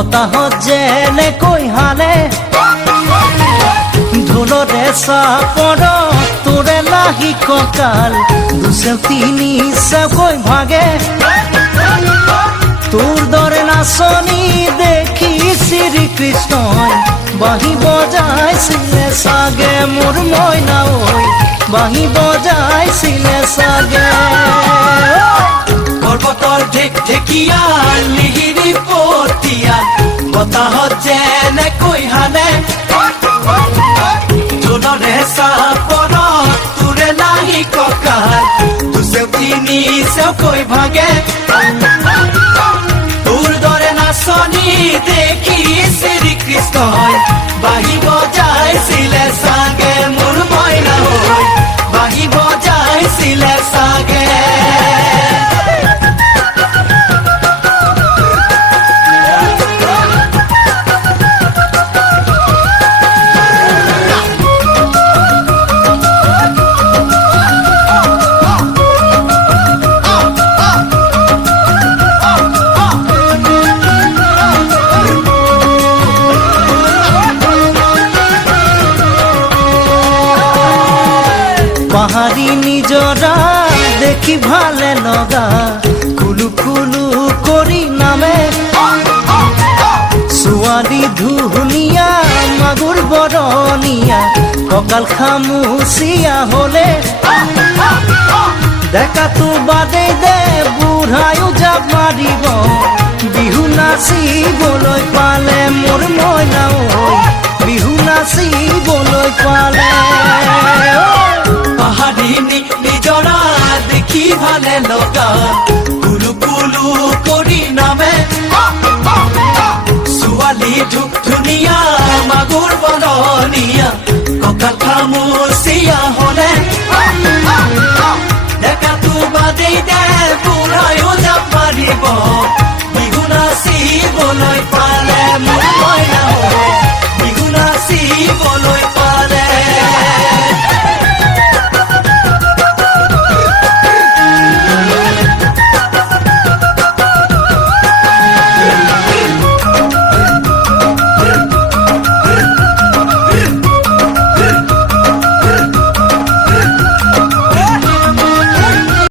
বতাহত যেনেকৈ হালে ঢোলৰে চাপৰ তোৰে লাহি কঁকাল দুচেও তিনি চেওকৈ ভাগে তোৰ দৰে নাচনি দেখি শ্ৰীকৃষ্ণই বাঁহী বজাইছিলে চাগে মোৰ মইনা ঐ বাঁহী বজাইছিলে চাগে পৰ্বতৰ ঢেকীয়া লিহিৰি পতিয়া বতাহত যেনেকৈ হালে ঢোলৰে চাপৰত তোৰে লাহি কঁকাল দুচেও তিনি চেওকৈ ভাগে তোৰ দৰে নাচনি দেখি শ্ৰীকৃষ্ণই বাঁহী বজাইছিলে চাগে মোৰ মইনা ঐ বাঁহী বজাইছিলে চাগে পাহাড়ি নিজৰা দেখি ভালে লগা কুলু কুলু কৰি নামে ছোৱালী ধুনীয়া মাগুৰ বৰণীয়া কঁকাল খামুচিয়া হলে ডেকাটো বাদেই দে বুঢ়ায়ো জাপ মাৰিব বিহু নাচিবলৈ পালে মোৰ মইনা ঐ বিহু নাচিবলৈ পালে পাহাড়ি নিজৰা দেখি ভালে লগা কুলু কুলু কৰি নামে ছোৱালী ধুনীয়া মাগুৰ বৰণীয়া কঁকাল খামুচিয়া হলে ডেকাটো বাদেই দে বুঢ়ায়ো জাপ মাৰিব